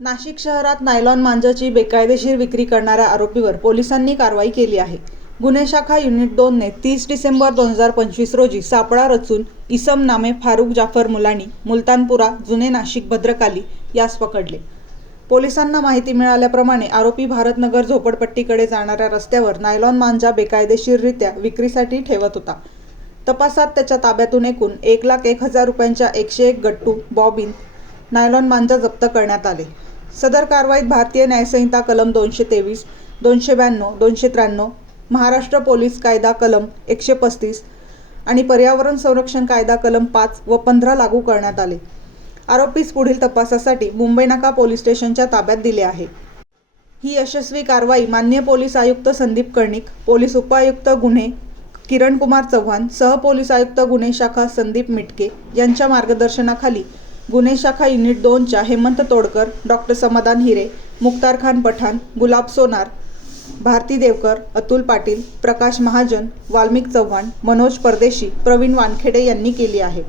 नाशिक शहरात नायलॉन मांजाची बेकायदेशीर विक्री करणाऱ्या आरोपीवर पोलिसांनी कारवाई केली आहे. गुन्हे शाखा युनिट दोनने तीस डिसेंबर दोन हजार पंचवीस रोजी सापळा रचून इसम नामे फारुख जाफर मुलानी मुलतानपुरा जुने नाशिक भद्रकाली यास पकडले. पोलिसांना माहिती मिळाल्याप्रमाणे आरोपी भारतनगर झोपडपट्टीकडे जाणाऱ्या रस्त्यावर नायलॉन मांजा बेकायदेशीररित्या विक्रीसाठी ठेवत होता. तपासात त्याच्या ताब्यातून एकूण एक लाख एक हजार रुपयांच्या एकशे एक गट्टू बॉबिन नायलॉन मांजा जप्त करण्यात आले. सदर कारवाईत भारतीय न्यायसंहिता कलम दोनशे तेवीस दोनशे ब्याण्णव दोनशे त्र्याण्णव महाराष्ट्र पोलीस कायदा कलम एकशे पस्तीस आणि पर्यावरण संरक्षण कायदा कलम पाच व पंधरा लागू करण्यात आले. आरोपीस पुढील तपासासाठी मुंबई नाका पोलीस स्टेशनच्या ताब्यात दिले आहे. ही यशस्वी कारवाई मान्य पोलीस आयुक्त संदीप कर्णिक पोलीस उपायुक्त गुन्हे किरण कुमार चव्हाण सहपोलीस आयुक्त गुन्हे शाखा संदीप मिटके यांच्या मार्गदर्शनाखाली गुन्हे शाखा युनिट दोनच्या हेमंत तोडकर डॉक्टर समाधान हिरे मुक्तार खान पठाण गुलाब सोनार भारती देवकर अतुल पाटील प्रकाश महाजन वाल्मिक चव्हाण मनोज परदेशी प्रवीण वानखेडे यांनी केली आहे.